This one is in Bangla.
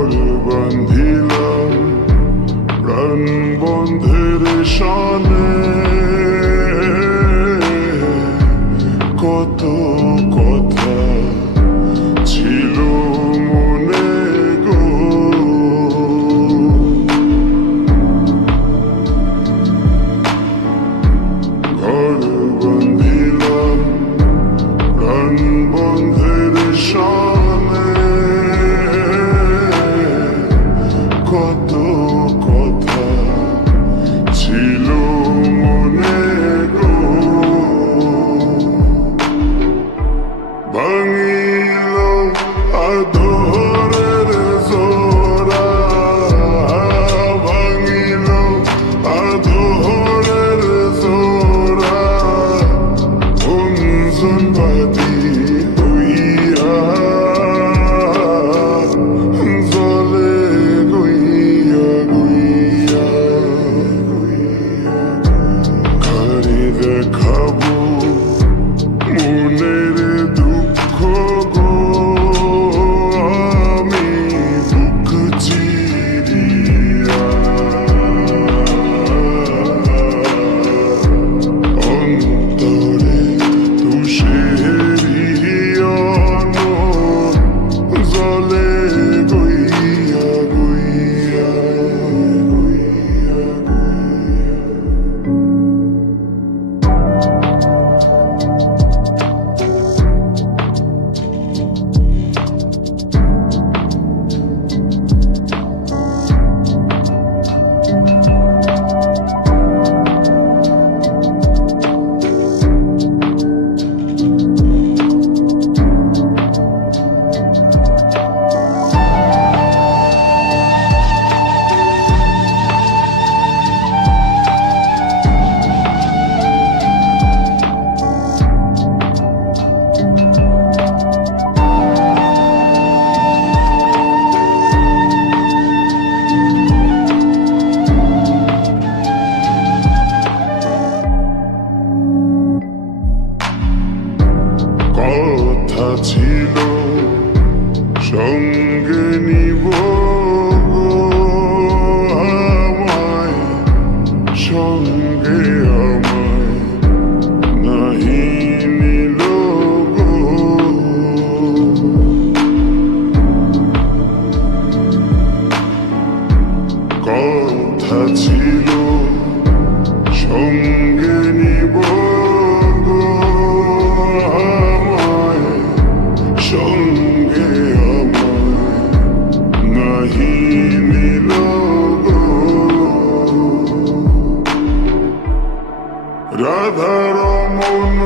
ঘর বান্ধিলাম প্রাণ বন্ধের শানে, কত কথা ছিল মনে গো। ঘর বান্ধিলাম প্রাণ বন্ধের শানে, কত কথা ছিল মনে গো। ভাঙিল আদরের জোড়া, ভাঙিল আদরের জোড়া, অঞ্জন বাদী হইয়া জলে গইয়া গইয়া গইয়া। কারে দেখাবো মনের দুঃখ গো, আমি বুক চিরিয়া অন্তরে তুষেরিয়ন জলে গইয়া গইয়া গইয়া গইয়া। কথা ছিল সঙ্গে নিব গো, আমায় সঙ্গে আমায় নাহি নিল গো। কথা ছিল সঙ্গে নিব গো, সঙ্গে আমায় নাহি নিল গো। রাধার মন